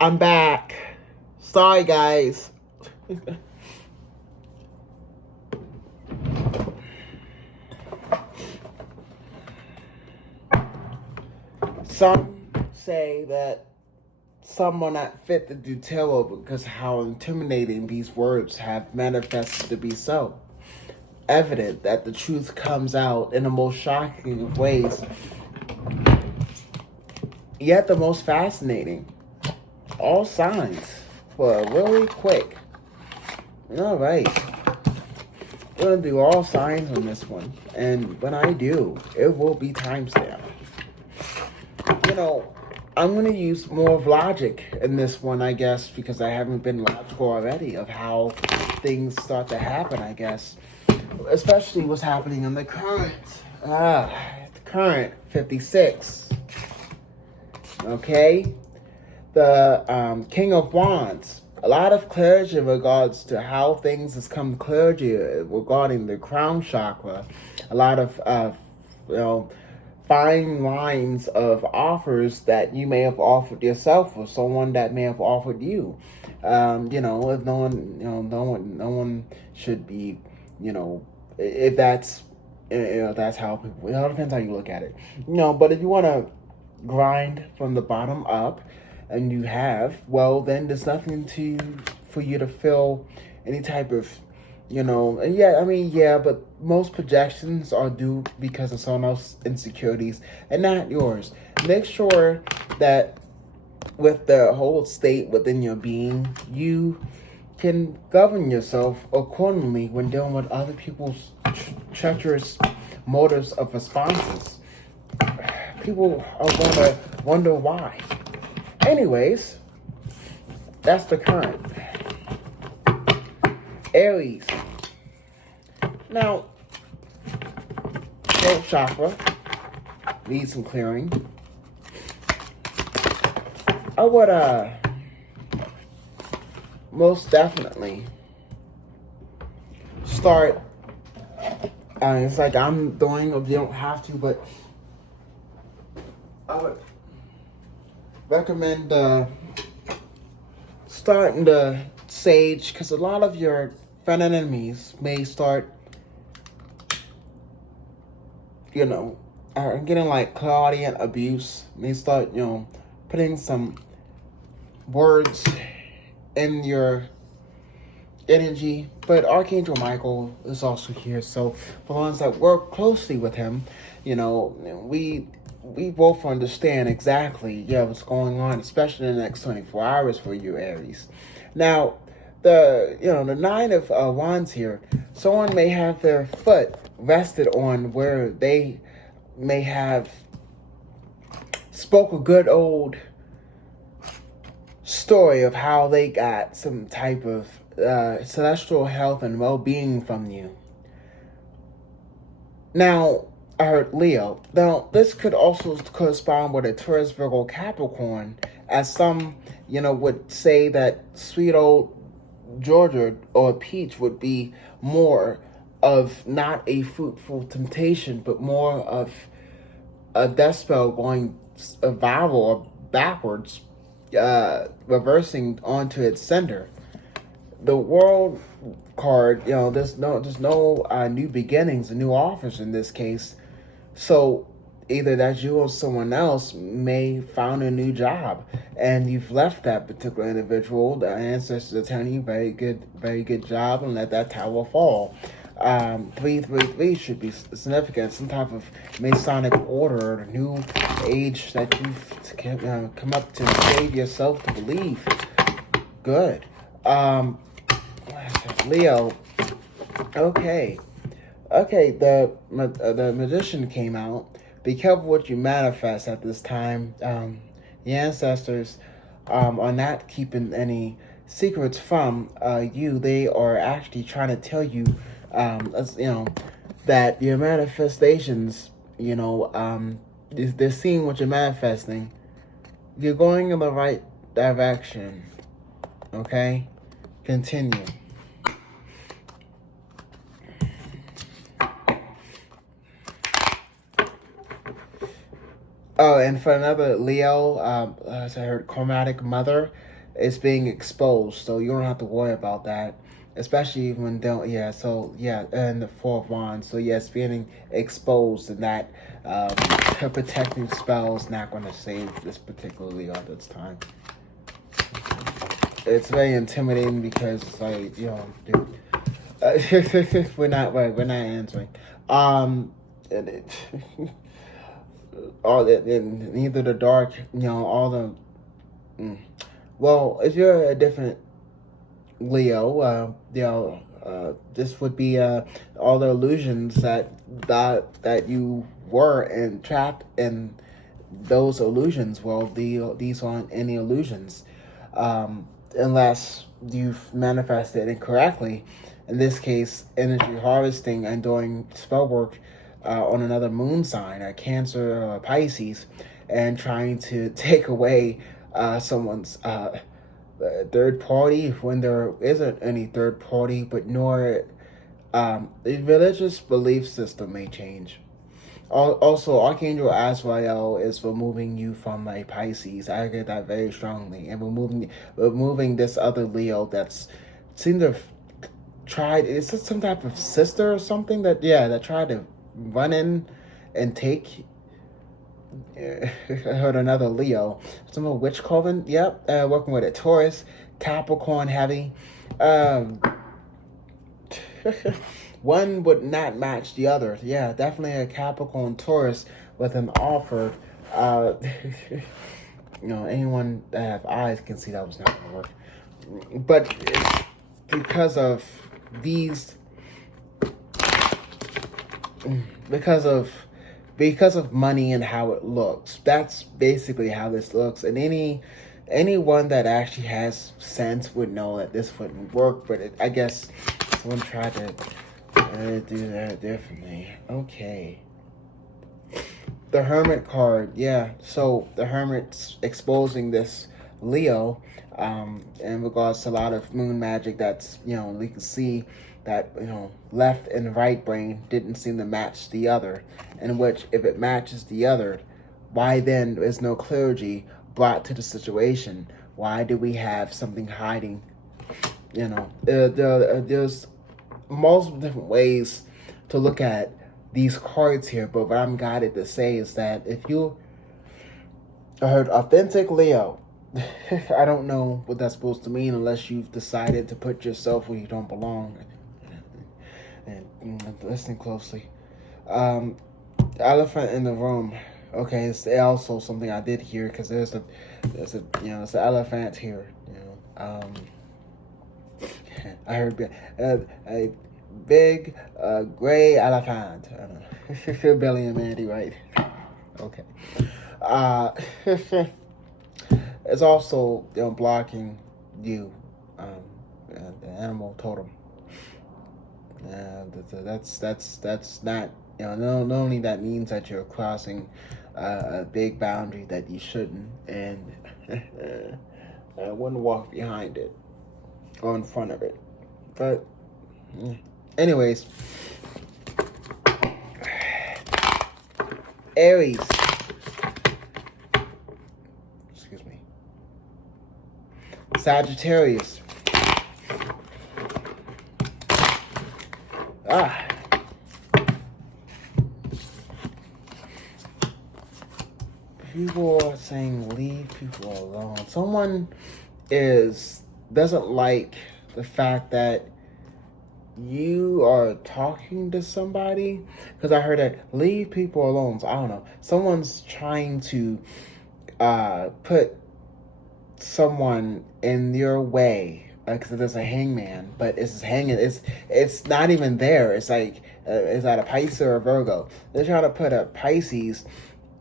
I'm back. Sorry, guys. Some say that some are not fit to do tarot because how intimidating these words have manifested to be so. Evident that the truth comes out in the most shocking of ways, yet the most fascinating. All signs for a really quick. Alright. We're gonna do all signs on this one. And when I do, it will be timestamped. I'm gonna use more of logic in this one, I guess, because I haven't been logical already of how things start to happen, I guess. Especially what's happening in the current 56. Okay? The King of Wands. A lot of clarity in regards to how things has come clarity regarding the crown chakra. A lot of fine lines of offers that you may have offered yourself or someone that may have offered you. If no one should be, if that's how people. It all depends how you look at it. But if you want to grind from the bottom up, and you have, well, then there's nothing for you to feel any type of, but most projections are due because of someone else's insecurities and not yours. Make sure that with the whole state within your being, you can govern yourself accordingly when dealing with other people's treacherous motives of responses. People are going to wonder why. Anyways, that's the current. Aries. Now, throat chakra needs some clearing. I would most definitely start. It's like I'm doing, if you don't have to, but I would recommend starting the sage, because a lot of your friend enemies may start, getting like Claudian abuse. May start, putting some words in your energy. But Archangel Michael is also here, so for the ones that work closely with him, we both understand exactly, what's going on, especially in the next 24 hours for you, Aries. Now, the Nine of Wands here, someone may have their foot rested on where they may have spoke a good old story of how they got some type of celestial health and well-being from you. Now, I heard Leo. Now, this could also correspond with a Taurus, Virgo, Capricorn, as some, would say that sweet old Georgia or Peach would be more of not a fruitful temptation, but more of a death spell going viral or backwards, reversing onto its sender. The World card, there's no new beginnings and new offers in this case. So either that you or someone else may found a new job and you've left that particular individual, the ancestors are telling you very good job, and let that tower fall. 333 should be significant, some type of Masonic order, a new age that you've come up to save yourself to believe. Good. Leo. Okay, the Magician came out. Be careful what you manifest at this time. The ancestors are not keeping any secrets from you. They are actually trying to tell you, that your manifestations, they're seeing what you're manifesting. You're going in the right direction. Okay? Continue. Oh, and for another Leo, as I heard, chromatic mother is being exposed, so you don't have to worry about that. Especially when don't yeah, so yeah, and the Four of Wands, so yes, being exposed, and that her protecting spell is not going to save this particular Leo at this time. It's very intimidating because it's like, dude, we're not right. We're not answering. And it, all that, and neither the dark, all the. Well, if you're a different Leo, this would be all the illusions that you were entrapped in those illusions. Well, these aren't any illusions, unless you've manifested incorrectly. In this case, energy harvesting and doing spell work on another moon sign, a Cancer or a Pisces, and trying to take away someone's third party when there isn't any third party, but nor the religious belief system may change. Also, Archangel Azrael is removing you from a Pisces. I get that very strongly, and removing this other Leo that's seemed to have tried. Is this some type of sister or something that tried to run in and take? I heard another Leo. Some of witch coven. Yep, working with a Taurus, Capricorn heavy. One would not match the other. Yeah, definitely a Capricorn Taurus with an offer. Anyone that have eyes can see that was not going to work. But it's because of these, because of money and how it looks. That's basically how this looks. And anyone that actually has sense would know that this wouldn't work. But I guess someone tried to do that differently. Okay. The Hermit card, yeah. So the Hermit's exposing this Leo, in regards to a lot of moon magic that's, we can see that, left and right brain didn't seem to match the other. In which, if it matches the other, why then is no clergy brought to the situation? Why do we have something hiding? There's multiple different ways to look at these cards here, but what I'm guided to say is that if you heard authentic Leo, I don't know what that's supposed to mean unless you've decided to put yourself where you don't belong. And listen closely. Elephant in the room. Okay, it's also something I did hear because there's an elephant here. I heard a big gray elephant. I don't know. Billy and Mandy, right? Okay. It's also blocking you, the animal totem. That's not, not only that means that you're crossing a big boundary that you shouldn't, and I wouldn't walk behind it or in front of it. But anyways, Aries. Excuse me. Sagittarius. People are saying leave people alone. Someone doesn't like the fact that you are talking to somebody, because I heard that leave people alone. So I don't know. Someone's trying to put someone in your way, because there's a hangman, but it's hanging. It's not even there. It's like is that a Pisces or a Virgo? They're trying to put a Pisces.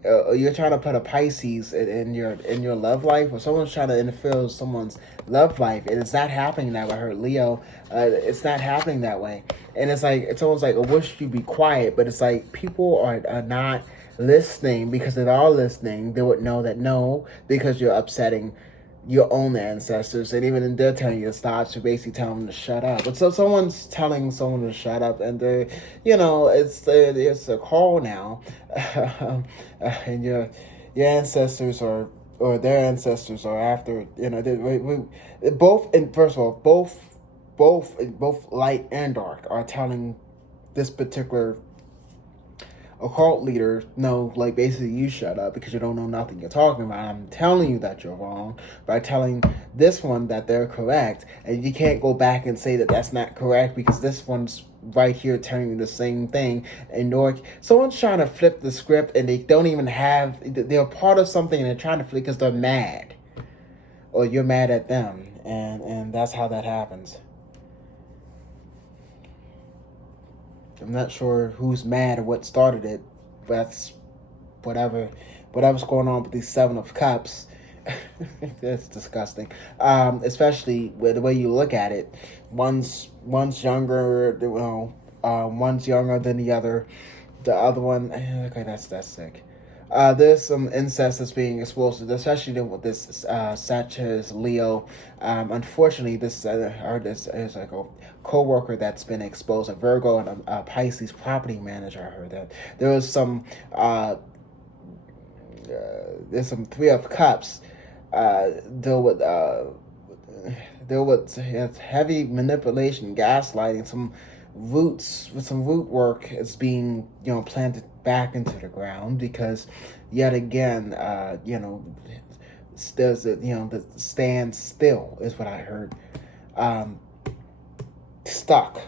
You're trying to put a Pisces in your love life, or someone's trying to interfere with someone's love life, and it's not happening that way. I heard Leo, it's not happening that way, and it's almost like I wish you'd be quiet, but it's like people are not listening, because if they are listening, they would know that no, because you're upsetting your own ancestors, and even in they're telling you to stop, you're basically telling them to shut up. But so someone's telling someone to shut up, and it's a call now, and your ancestors are, or their ancestors are after, both, and first of all, both light and dark are telling this particular occult leader, no, like basically you shut up because you don't know nothing you're talking about. I'm telling you that you're wrong by telling this one that they're correct, and you can't go back and say that that's not correct because this one's right here telling you the same thing. And nor someone's trying to flip the script and they don't even have, they're part of something and they're trying to flip because they're mad, or you're mad at them, and that's how that happens. I'm not sure who's mad or what started it, but that's whatever's going on with these Seven of Cups. It's disgusting. Especially with the way you look at it. One's younger, one's younger than the other. The other one, okay, that's sick. There's some incest that's being exposed, especially with this Sagittarius Leo. Unfortunately, this is like a co-worker that's been exposed, a Virgo and a Pisces property manager. I heard that there was some there's some Three of Cups deal with heavy manipulation, gaslighting, some root work is being planted back into the ground because yet again there's the stand still is what I heard. Stuck,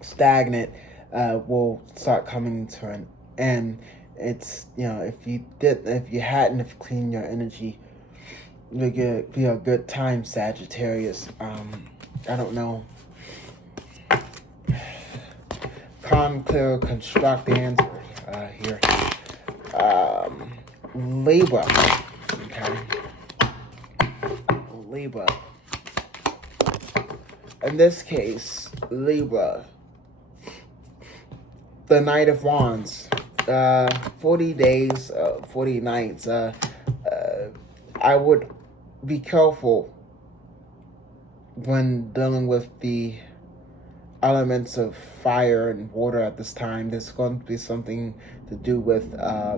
stagnant, will start coming to an end. It's if you hadn't cleaned your energy, it'd be a good time, Sagittarius. I don't know. Clear, construct the answer here. Libra. Okay. Libra. In this case, Libra. The Knight of Wands. 40 days, 40 nights. I would be careful when dealing with the elements of fire and water at this time. There's going to be something to do with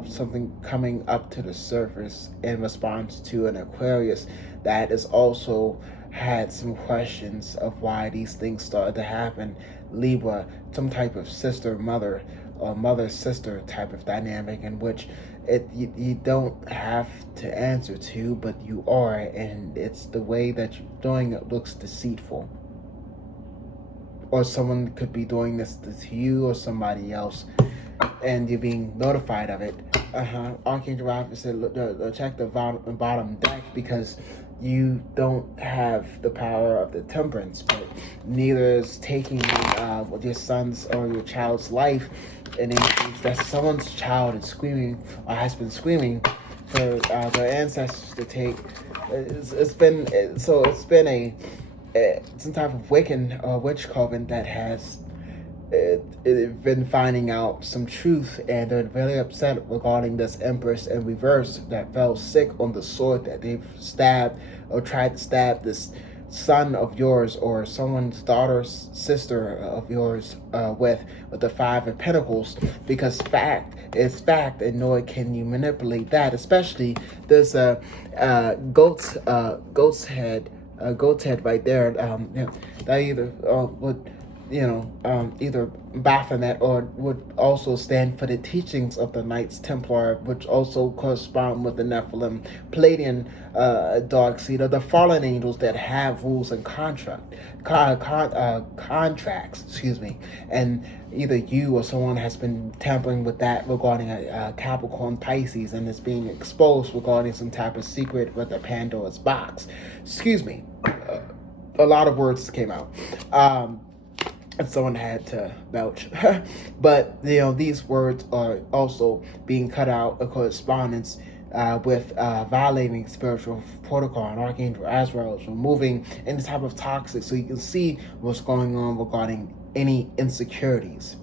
something coming up to the surface in response to an Aquarius that has also had some questions of why these things started to happen. Libra, some type of sister mother or mother sister type of dynamic in which you don't have to answer to, but you are, and it's the way that you're doing it looks deceitful. Or someone could be doing this to you or somebody else, and you're being notified of it. Archangel Raphael said, check the bottom deck because you don't have the power of the temperance, but neither is taking your son's or your child's life. And it means that someone's child is screaming or has been screaming for their ancestors to take. It's been a some type of Wiccan or witch coven that has been finding out some truth, and they're very upset regarding this Empress in reverse that fell sick on the sword that they've stabbed or tried to stab this son of yours or someone's daughter's sister of yours with the Five of Pentacles, because fact is fact, and nor can you manipulate that. Especially there's a goat's head right there. That either would either Baphomet or would also stand for the teachings of the Knights Templar, which also correspond with the Nephilim, Palladian dark seed, or the fallen angels that have rules and contracts. Excuse me, and either you or someone has been tampering with that regarding a Capricorn Pisces, and it's being exposed regarding some type of secret with a Pandora's box. Excuse me, a lot of words came out. And someone had to belch. But, these words are also being cut out of correspondence with violating spiritual protocol, and Archangel Azrael is removing any type of toxic, so you can see what's going on regarding any insecurities.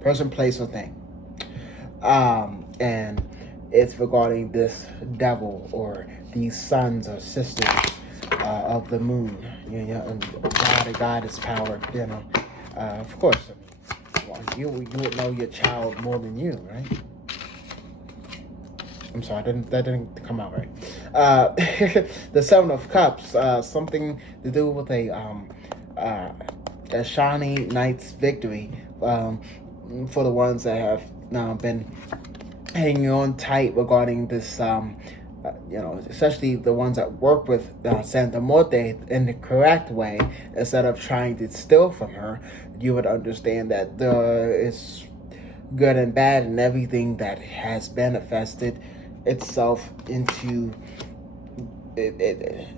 Person, place, or thing. And it's regarding this devil or these sons or sisters of the moon, and God is power, of course, you would know your child more than you, right? I'm sorry, that didn't come out right. The Seven of Cups, something to do with uh, a shiny knight's victory. For the ones that have been hanging on tight regarding this, especially the ones that work with Santa Muerte in the correct way, instead of trying to steal from her, you would understand that there is good and bad and everything that has manifested itself into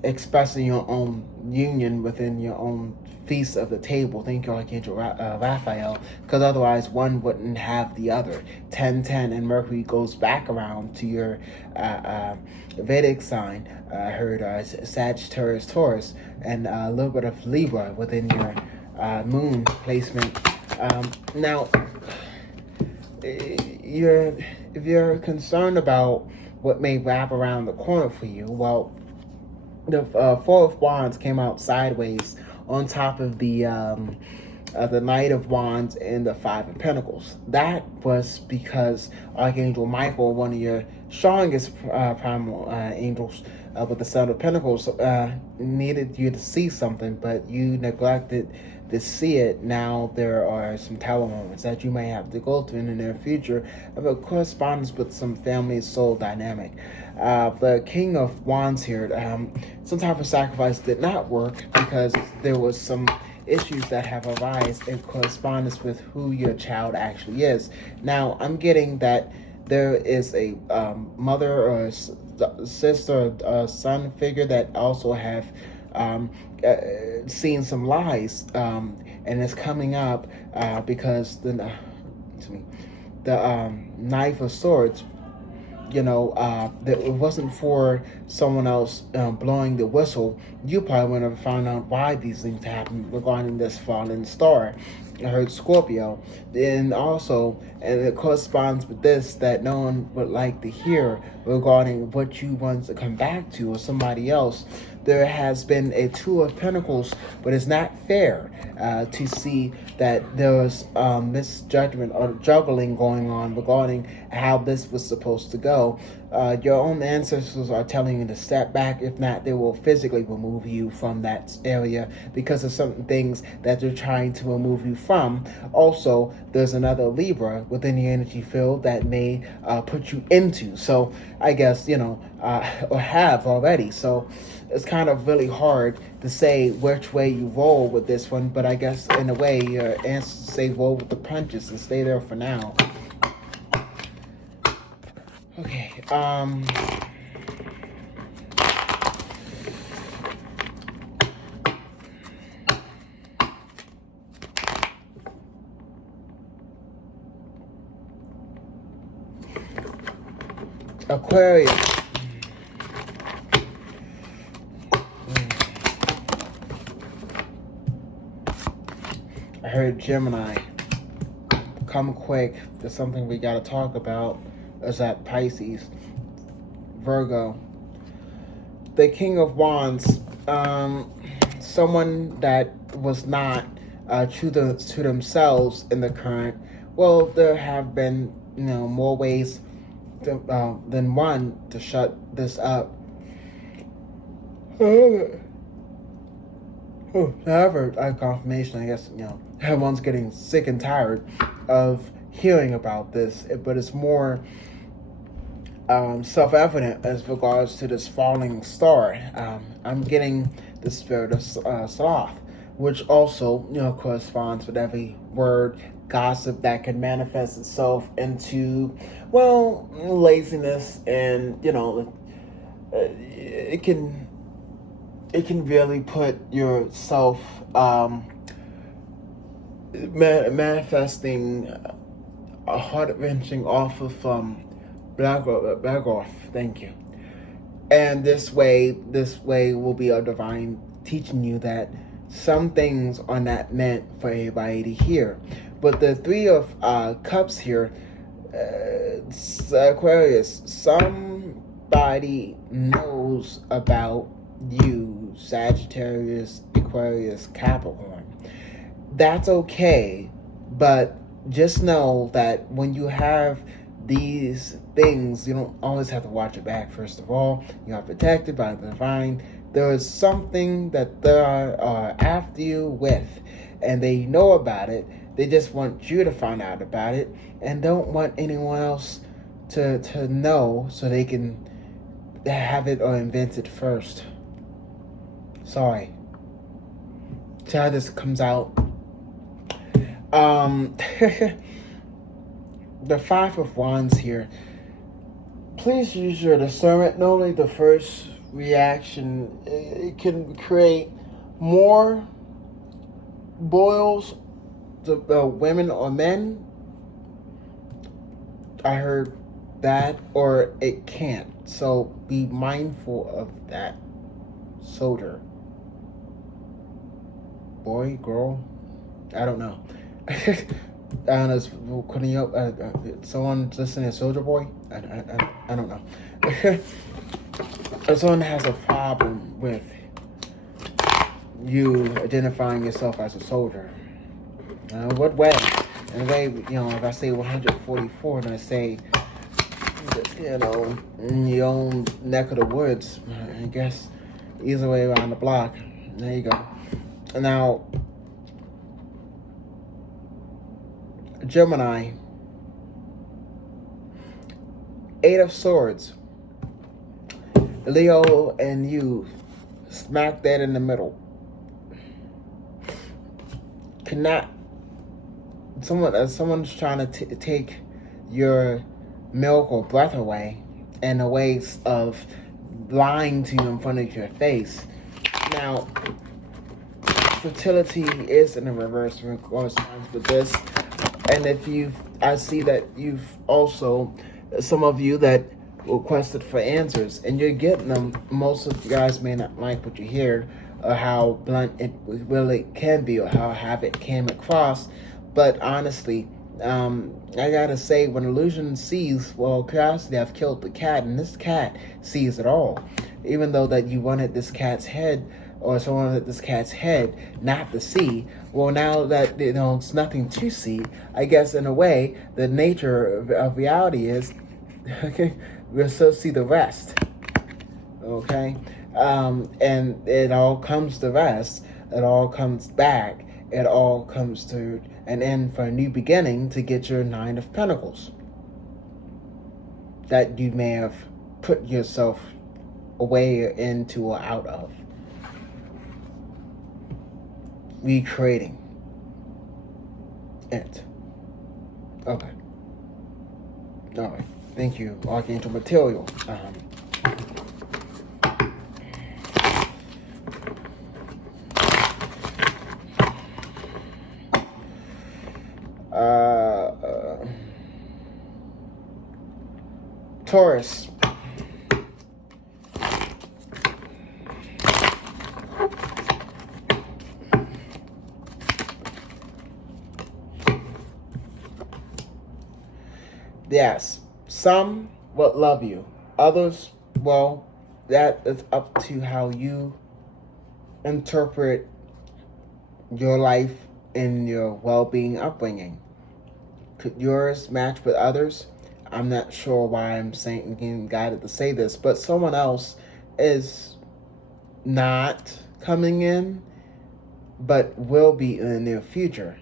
expressing your own union within your own feast of the table. Thank you, Archangel Raphael, because otherwise one wouldn't have the other. 1010 and Mercury goes back around to your Vedic sign. I heard Sagittarius, Taurus, and a little bit of Libra within your moon placement. Now, if you're concerned about what may wrap around the corner for you, well, the Four of Wands came out sideways on top of the Knight of Wands and the Five of Pentacles. That was because Archangel Michael, one of your strongest primal angels, with the Son of Pentacles, needed you to see something, but you neglected to see it. Now there are some tower moments that you may have to go through in the near future of a correspondence with some family soul dynamic. The King of Wands here, some type of sacrifice did not work because there was some issues that have arisen in correspondence with who your child actually is. Now, I'm getting that there is a mother or sister or son figure that also have seen some lies, and it's coming up because the Knife of Swords, that it wasn't for someone else blowing the whistle, you probably would have found out why these things happen regarding this fallen star. I heard Scorpio, and it corresponds with this that no one would like to hear regarding what you want to come back to or somebody else. There has been a Two of Pentacles, but it's not fair to see that there was misjudgment or juggling going on regarding how this was supposed to go. Your own ancestors are telling you to step back. If not, they will physically remove you from that area because of certain things that they're trying to remove you from. Also, there's another Libra within the energy field that may put you into. So I guess, or have already. So it's kind of really hard to say which way you roll with this one, but I guess in a way your ancestors say roll with the punches and stay there for now. Okay, Aquarius. I heard Gemini. Come quick. There's something we gotta talk about. Is that Pisces? Virgo. The King of Wands. Someone that was not true to themselves in the current. Well, there have been more ways than one to shut this up. However, I have confirmation. I guess everyone's getting sick and tired of hearing about this, but it's more self-evident as regards to this falling star. I'm getting the spirit of sloth, which also corresponds with every word gossip that can manifest itself into laziness, and it can really put yourself manifesting a heart-wrenching offer from Blagoff. Thank you. And this way will be a divine teaching you that some things are not meant for everybody to hear. But the Three of Cups here, Aquarius, somebody knows about you, Sagittarius, Aquarius, Capricorn. That's okay, but just know that when you have these things, you don't always have to watch your back. First of all, you are protected by the divine. There is something that they are after you with, and they know about it. They just want you to find out about it and don't want anyone else to know so they can have it or invent it first. Sorry. See how this comes out. The Five of Wands here. Please use your discernment. Normally the first reaction, it can create more boils to women or men. I heard that, or it can't. So be mindful of that. Soldier. Boy, girl, I don't know. I don't know. Couldn't you, someone listening to Soldier Boy? I don't know. If someone has a problem with you identifying yourself as a soldier, what way? In a way, if I say 144, and I say, in your own neck of the woods, I guess either way around the block. There you go. Now, Gemini, Eight of Swords, Leo and you, smack that in the middle. Someone's trying to take your milk or breath away in a way of lying to you in front of your face. Now, fertility is in a reverse correspondence with this. And I see that you've also, some of you that requested for answers, and you're getting them. Most of you guys may not like what you hear, or how blunt it really can be, or how it came across. But honestly, I gotta say, when illusion sees, well, curiosity, I've killed the cat, and this cat sees it all. Even though that you wanted this cat's head, or someone wanted this cat's head not to see, well, now that it's nothing to see, I guess in a way, the nature of reality is, okay, we'll still see the rest. Okay, and it all comes to rest. It all comes back. It all comes to an end for a new beginning to get your Nine of Pentacles that you may have put yourself away into or out of. Recreating it. Okay. All right. Thank you, Archangel Material. Taurus. Yes, some will love you. Others, well, that is up to how you interpret your life and your well-being upbringing. Could yours match with others? I'm not sure why I'm getting guided to say this, but someone else is not coming in, but will be in the near future.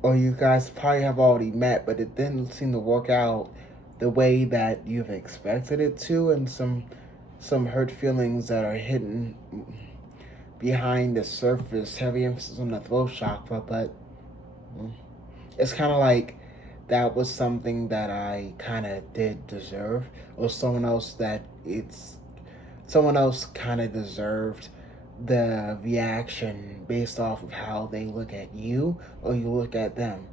Or you guys probably have already met, but it didn't seem to work out the way that you've expected it to, and some hurt feelings that are hidden behind the surface. Heavy emphasis on the throat chakra, but it's kind of like that was something that I kind of did deserve, or someone else kind of deserved the reaction based off of how they look at you or you look at them.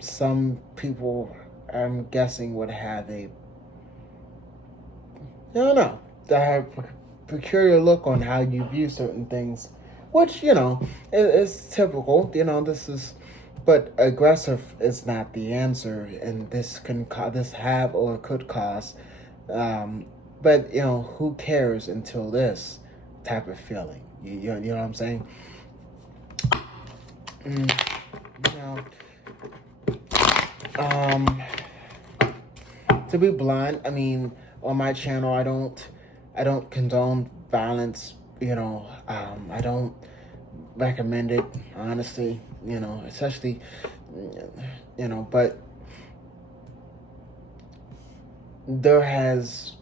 Some people, I'm guessing, would have I don't know, they have a peculiar look on how you view certain things, which, is typical. But aggressive is not the answer, and this can have or could cause. But who cares until this type of feeling? You know what I'm saying? Um, to be blunt, I mean, on my channel, I don't condone violence. I don't recommend it, honestly. Especially, but there has,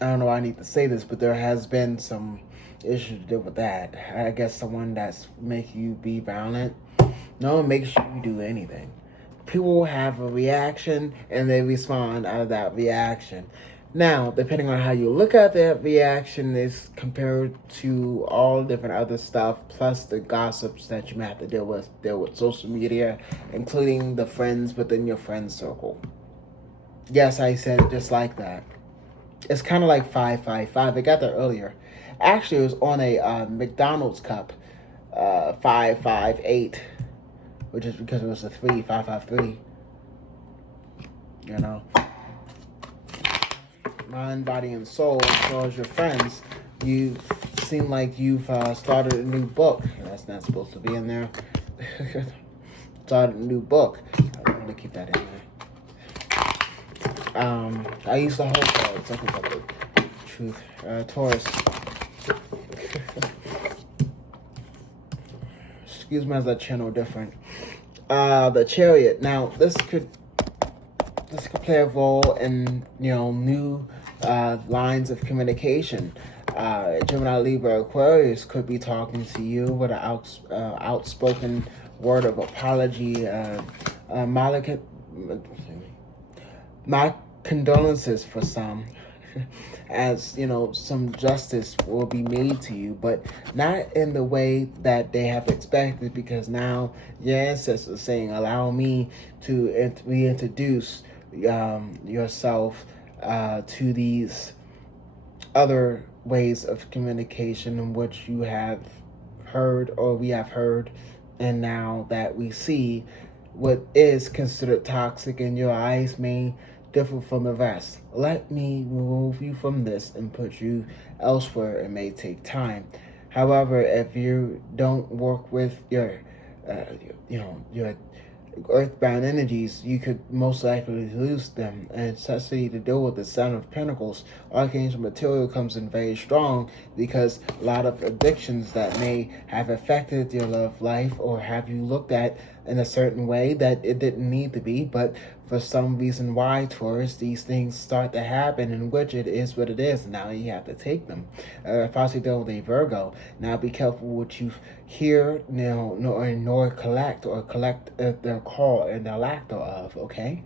I don't know why I need to say this, but there has been some issue to deal with that. I guess someone that's make you be violent, no one makes you do anything. People have a reaction and they respond out of that reaction. Now, depending on how you look at that reaction, is compared to all different other stuff, plus the gossips that you may have to deal with social media, including the friends within your friend circle. Yes, I said it just like that. It's kind of like 555. I got there earlier. Actually, it was on a McDonald's cup, 558, which is because it was a 553. You know, mind, body, and soul, as well as your friends. You seem like you've started a new book. That's not supposed to be in there. Started a new book. I'm gonna keep that in there. I used the whole card. Something about the truth. Taurus. Excuse me as I channel different. The Chariot. Now, this could play a role in new lines of communication. Gemini, Libra, Aquarius could be talking to you with an outspoken word of apology. My condolences for some, as some justice will be made to you, but not in the way that they have expected, because now your ancestors are saying, allow me to reintroduce yourself to these other ways of communication in which you have heard, or we have heard, and now that we see what is considered toxic in your eyes may differ from the rest. Let me remove you from this and put you elsewhere. It may take time. However, if you don't work with your earthbound energies, you could most likely lose them. And necessity to deal with the Seven of Pentacles, Archangel material comes in very strong, because a lot of addictions that may have affected your love life, or have you looked at in a certain way that it didn't need to be, but for some reason why, Taurus, these things start to happen, in which it is what it is. Now you have to take them. Possibly deal with a Virgo. Now be careful what you hear, nor collect their call and their lack thereof, okay?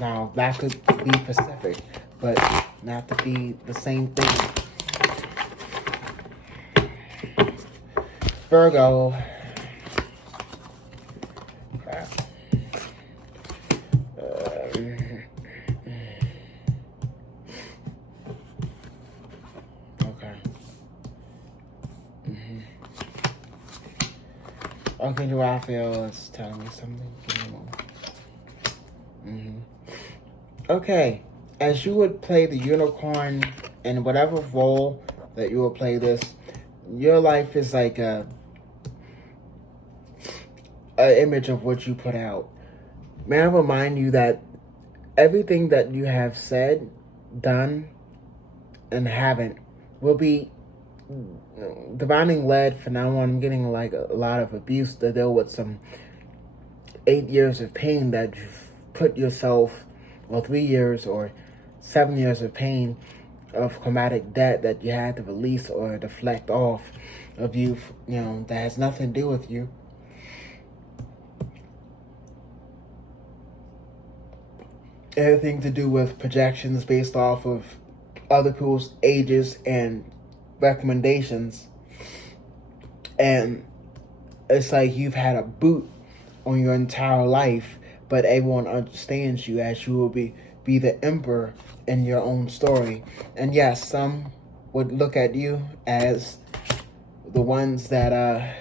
Now that could be Pacific, but not to be the same thing. Virgo. Crap. Okay. Archangel Raphael is telling me something. Give me a moment. Okay. As you would play the unicorn in whatever role that you will play this, your life is like a image of what you put out. May I remind you that everything that you have said, done, and haven't will be divinely led. For now on, I'm getting like a lot of abuse to deal with, some 8 years of pain that you've put yourself, or 3 years or 7 years of pain of traumatic debt that you had to release or deflect off of you, that has nothing to do with you. Everything to do with projections based off of other people's ages and recommendations. And it's like you've had a boot on your entire life, but everyone understands you as you will be the emperor in your own story. And yes, some would look at you as the ones that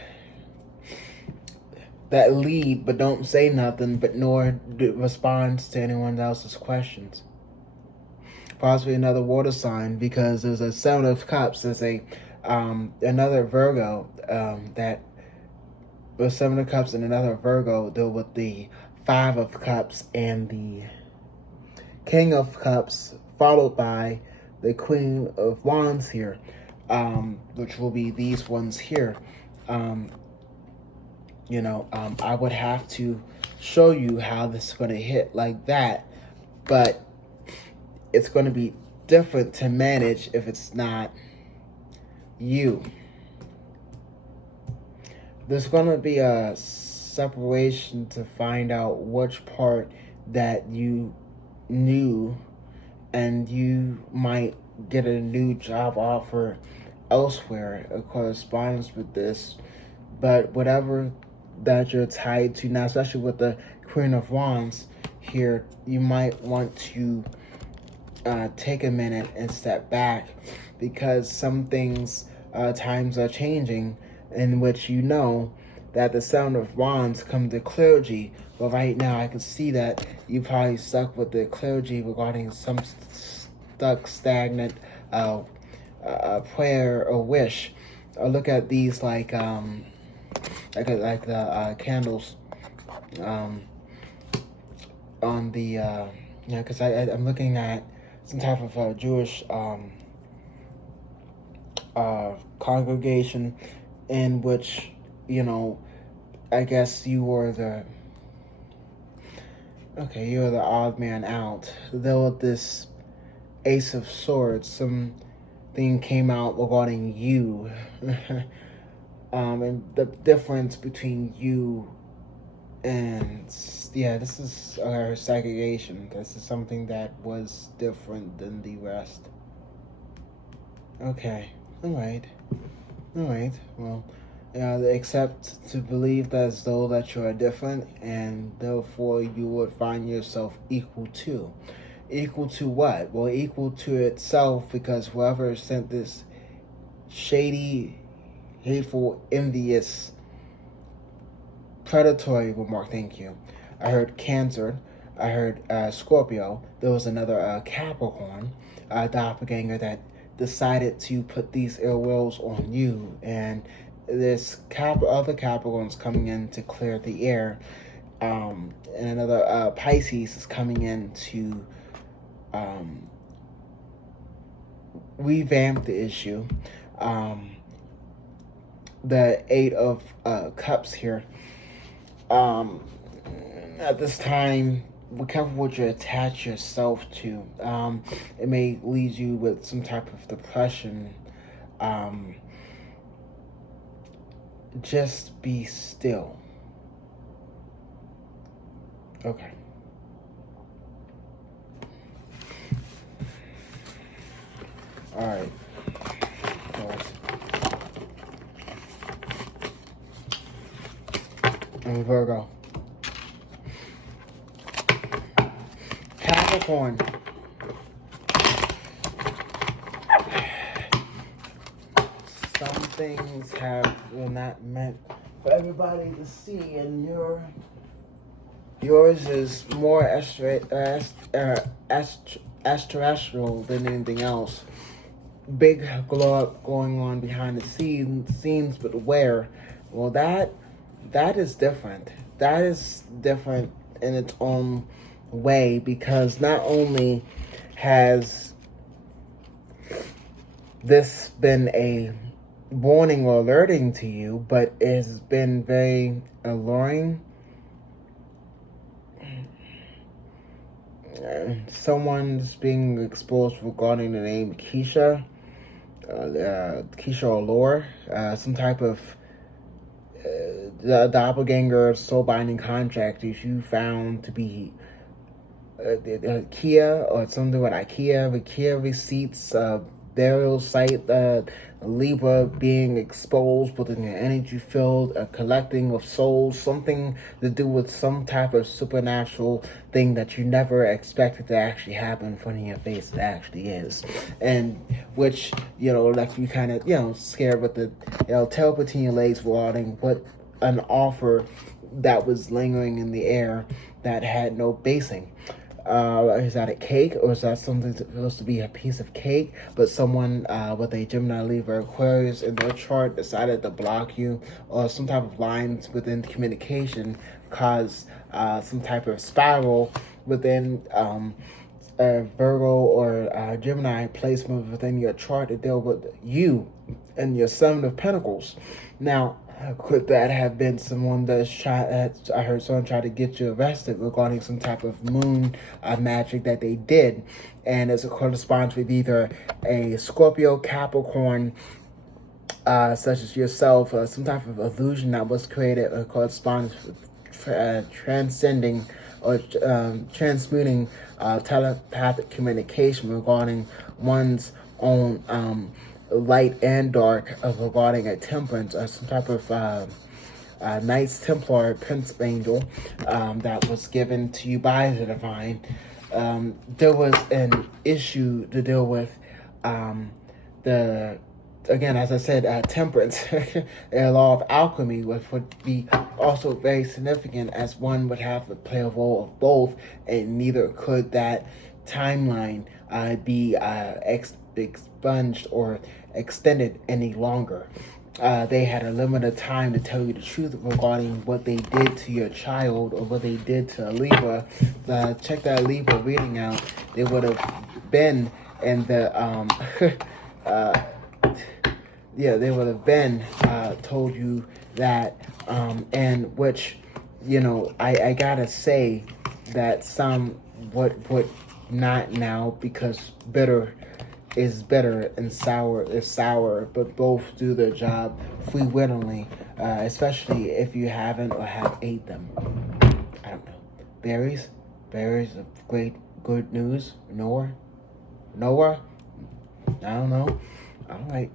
lead but don't say nothing, but nor responds to anyone else's questions. Possibly another water sign, because there's a Seven of Cups. There's a another Virgo that with Seven of Cups and another Virgo deal with the Five of Cups and the King of Cups, followed by the Queen of Wands here, which will be these ones here. I would have to show you how this is going to hit like that, but it's going to be different to manage if it's not you. There's going to be a separation to find out which part that you knew, and you might get a new job offer elsewhere, a correspondence with this. But whatever that you're tied to now, especially with the Queen of Wands here, you might want to take a minute and step back, because some things, times are changing, in which you know that the Seven of Wands come to clergy. But right now I can see that you probably stuck with the clergy regarding some stagnant prayer or wish. Or look at these like the candles on the because I'm looking at some type of Jewish congregation in which, I guess you were the odd man out. Though this Ace of Swords, something came out regarding you. And the difference between you and, this is segregation. This is something that was different than the rest. Okay, alright, well, accept to believe that as though that you are different, and therefore you would find yourself equal to. Equal to what? Well, equal to itself, because whoever sent this shady, hateful, envious, predatory remark, thank you. I heard Cancer, I heard Scorpio, there was another Capricorn, doppelganger that decided to put these ill wills on you, and this other Capricorn's coming in to clear the air, and another Pisces is coming in to revamp the issue. The Eight of Cups here. At this time, be careful what you attach yourself to. It may lead you with some type of depression. Just be still. Okay. All right. And Virgo. Capricorn. Some things were not meant for everybody to see, and yours is more extraterrestrial than anything else. Big glow up going on behind the scenes, but where? Well, that is different. That is different in its own way, because not only has this been a warning or alerting to you, but it has been very alluring. Someone's being exposed regarding the name Keisha Allure, some type of doppelganger soul-binding contract if you found to be Kia or something with IKEA receipts, burial site, Libra being exposed within an energy field, a collecting of souls, something to do with some type of supernatural thing that you never expected to actually happen in front of your face. It actually is. And which, like you kind of, scared with the, tail between your legs regarding what an offer that was lingering in the air that had no basing. Is that a cake, or is that something supposed to be a piece of cake? But someone with a Gemini, Libra, Aquarius in their chart decided to block you, or some type of lines within communication cause some type of spiral within Virgo or Gemini placement within your chart to deal with you and your Seven of Pentacles. Now, could that have been someone that's I heard someone try to get you arrested regarding some type of moon magic that they did, and it's a corresponds with either a Scorpio, Capricorn, such as yourself, some type of illusion that was created or corresponds with transcending or transmuting telepathic communication regarding one's own light and dark, regarding a temperance or some type of Knights Templar Prince Angel that was given to you by the divine. There was an issue to deal with the, again, as I said, temperance, a law of alchemy, which would be also very significant, as one would have to play a role of both, and neither could that timeline be expunged or extended any longer. They had a limited time to tell you the truth regarding what they did to your child or what they did to a Libra. Check that Libra reading out. They would have been in the they would have been told you that, and which, I gotta say that some would not now, because bitter is bitter and sour is sour, but both do their job free-willingly, especially if you haven't or have ate them. I don't know. Berries of great good news. Noah? I don't know. All right.